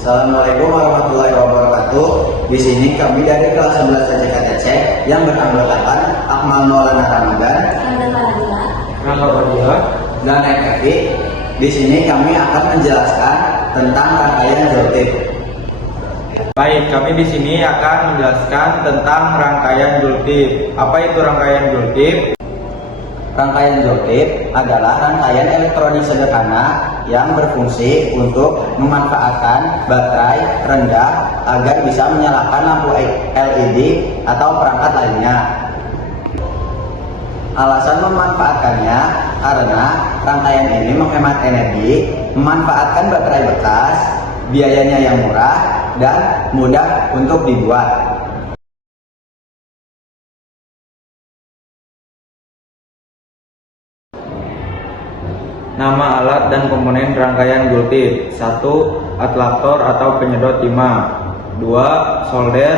Assalamualaikum warahmatullahi wabarakatuh. Di sini kami dari kelas 11 CCKTC yang beranggotakan Akmal Maulana Ramadan, Rangga Fadila, dan Evi. Di sini kami akan menjelaskan tentang rangkaian jultip. Baik, kami di sini akan menjelaskan tentang rangkaian jultip. Apa itu rangkaian jultip? Rangkaian jultip adalah rangkaian elektronik sederhana yang berfungsi untuk memanfaatkan baterai rendah agar bisa menyalakan lampu LED atau perangkat lainnya. Alasan memanfaatkannya karena rangkaian ini menghemat energi, memanfaatkan baterai bekas, biayanya yang murah, dan mudah untuk dibuat. Nama alat dan komponen rangkaian jultip. 1. Adaptor atau penyedot timah. 2. Solder.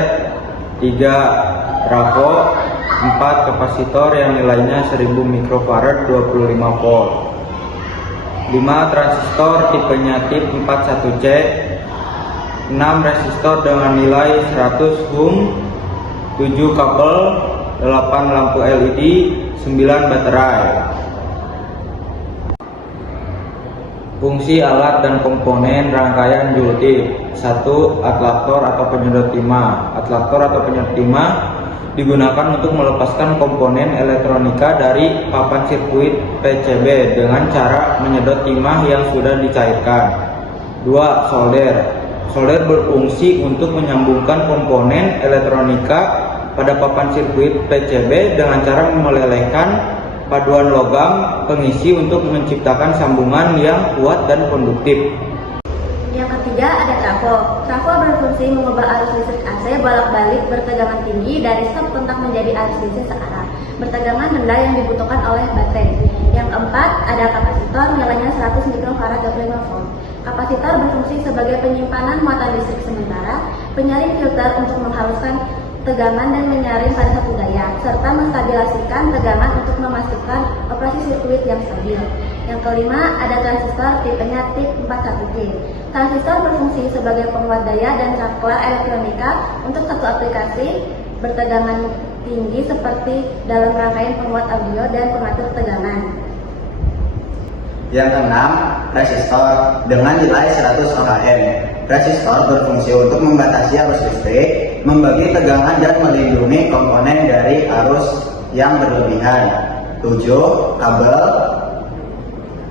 3. Trafo. 4. Kapasitor yang nilainya 1000 mikrofarad 25 volt. 5. Transistor tipenya tip 41C. 6. Resistor dengan nilai 100 ohm. 7. Kabel. 8. Lampu LED. 9. Baterai. Fungsi alat dan komponen rangkaian jultip. 1. Adaptor atau penyedot timah. Adaptor atau penyedot timah digunakan untuk melepaskan komponen elektronika dari papan sirkuit PCB dengan cara menyedot timah yang sudah dicairkan. 2. Solder. Solder berfungsi untuk menyambungkan komponen elektronika pada papan sirkuit PCB dengan cara melelehkan paduan logam pengisi untuk menciptakan sambungan yang kuat dan konduktif. Yang ketiga ada trafo. Trafo berfungsi mengubah arus listrik AC bolak-balik bertegangan tinggi dari sub kontak menjadi arus DC searah bertegangan rendah yang dibutuhkan oleh baterai. Yang keempat ada kapasitor, nilainya 100 mikrofarad 25 volt. Kapasitor berfungsi sebagai penyimpanan muatan listrik sementara, penyaring filter untuk menghaluskan tegangan dan menyaring pada satu daya, serta menstabilasikan tegangan untuk memastikan operasi sirkuit yang stabil. Yang kelima, ada transistor tipenya tip 41C. Transistor berfungsi sebagai penguat daya dan saklar elektronika untuk satu aplikasi bertegangan tinggi seperti dalam rangkaian penguat audio dan pengatur tegangan. Yang keenam, resistor dengan nilai 100 ohm. Resistor berfungsi untuk membatasi arus listrik, membagi tegangan dan melindungi komponen dari arus yang berlebihan. 7. Kabel.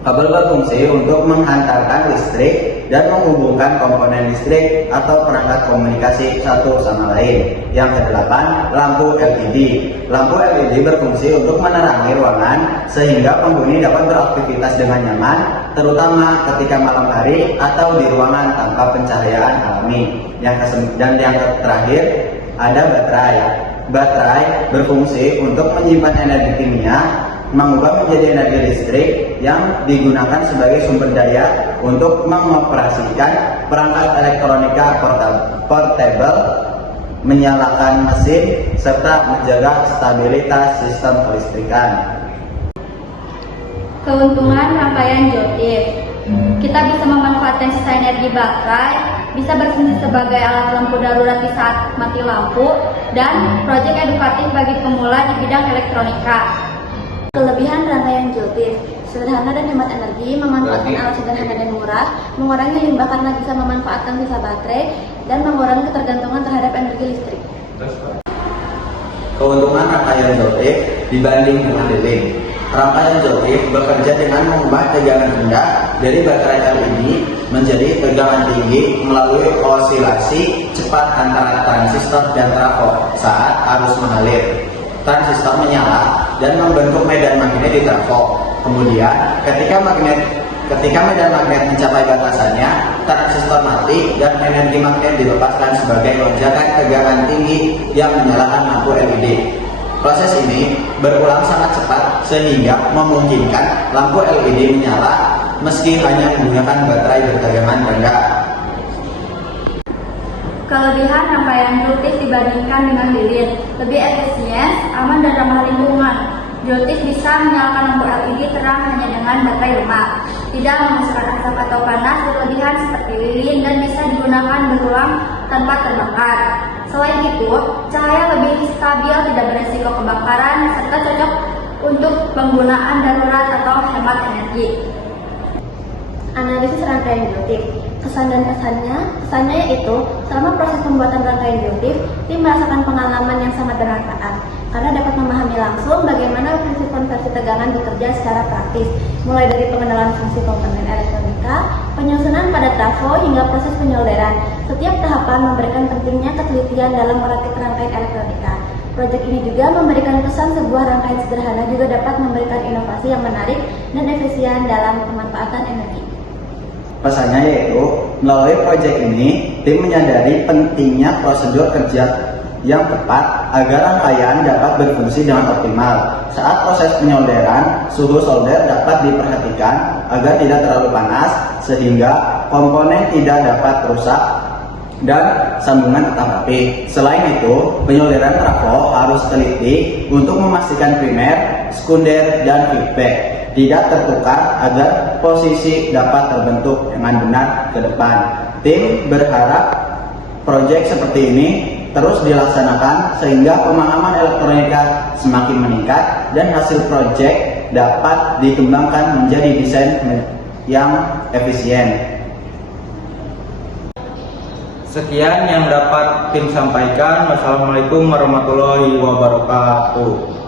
Kabel berfungsi untuk menghantarkan listrik dan menghubungkan komponen listrik atau perangkat komunikasi satu sama lain. Yang kedelapan, lampu LED. Lampu LED berfungsi untuk menerangi ruangan sehingga penghuni dapat beraktivitas dengan nyaman, terutama ketika malam hari atau di ruangan tanpa pencahayaan alami. Dan yang terakhir, ada baterai. Baterai berfungsi untuk menyimpan energi kimia, mengubah menjadi energi listrik yang digunakan sebagai sumber daya untuk mengoperasikan perangkat elektronika portable, menyalakan mesin, serta menjaga stabilitas sistem kelistrikan. Keuntungan rangkaian jultip. Kita bisa memanfaatkan sisa energi baterai, bisa berfungsi sebagai alat lampu darurat di saat mati lampu, dan proyek edukatif bagi pemula di bidang elektronika. Kelebihan rangkaian jultip: sederhana dan hemat energi, memanfaatkan alat sederhana dan murah, mengurangi limbah karena bisa memanfaatkan sisa baterai, dan mengurangi ketergantungan terhadap energi listrik. Keuntungan rangkaian jultip dibanding dengan lilin. Rangkaian jultip bekerja dengan mengubah tegangan rendah dari baterai LED menjadi tegangan tinggi melalui osilasi cepat antara transistor dan trafo saat arus mengalir. Transistor menyala dan membentuk medan magnet di trafo. Kemudian, ketika medan magnet mencapai batasannya, transistor mati dan energi magnet dilepaskan sebagai lonjakan tegangan tinggi yang menyalakan lampu LED. Proses ini berulang sangat cepat sehingga memungkinkan lampu LED menyala meski hanya menggunakan baterai bertegangan rendah. Kelebihan rangkaian jultip dibandingkan dengan lilin: lebih efisien, aman dan ramah lingkungan. Jultip bisa menyalakan lampu LED terang hanya dengan baterai lemak, tidak menghasilkan asap atau panas berlebihan seperti lilin, dan bisa digunakan digunakan berulang tanpa terbakar. Selain itu, cahaya lebih stabil, tidak beresiko kebakaran, serta cocok untuk penggunaan darurat atau hemat energi. Analisis rangkaian biotik. Kesan dan kesannya yaitu selama proses pembuatan rangkaian biotik, tim merasakan pengalaman yang sangat bermanfaat karena dapat memahami langsung bagaimana prinsip konversi tegangan bekerja secara praktis, mulai dari pengenalan fungsi komponen elektronika, penyusunan pada trafo hingga proses penyolderan. Setiap tahapan memberikan pentingnya ketelitian dalam merakit rangkaian elektronika. Proyek ini juga memberikan kesan sebuah rangkaian sederhana juga dapat memberikan inovasi yang menarik dan efisien dalam pemanfaatan energi. Pesannya yaitu, melalui proyek ini, tim menyadari pentingnya prosedur kerja yang tepat agar rangkaian dapat berfungsi dengan optimal. Saat proses penyolderan, suhu solder dapat diperhatikan agar tidak terlalu panas sehingga komponen tidak dapat rusak dan sambungan tetap rapi. Selain itu, penyolderan trafo harus teliti untuk memastikan primer, sekunder, dan feedback tidak tertukar agar posisi dapat terbentuk dengan benar ke depan. Tim berharap proyek seperti ini terus dilaksanakan sehingga pemahaman elektronika semakin meningkat dan hasil proyek dapat dikembangkan menjadi desain yang efisien. Sekian yang dapat tim sampaikan. Wassalamualaikum warahmatullahi wabarakatuh.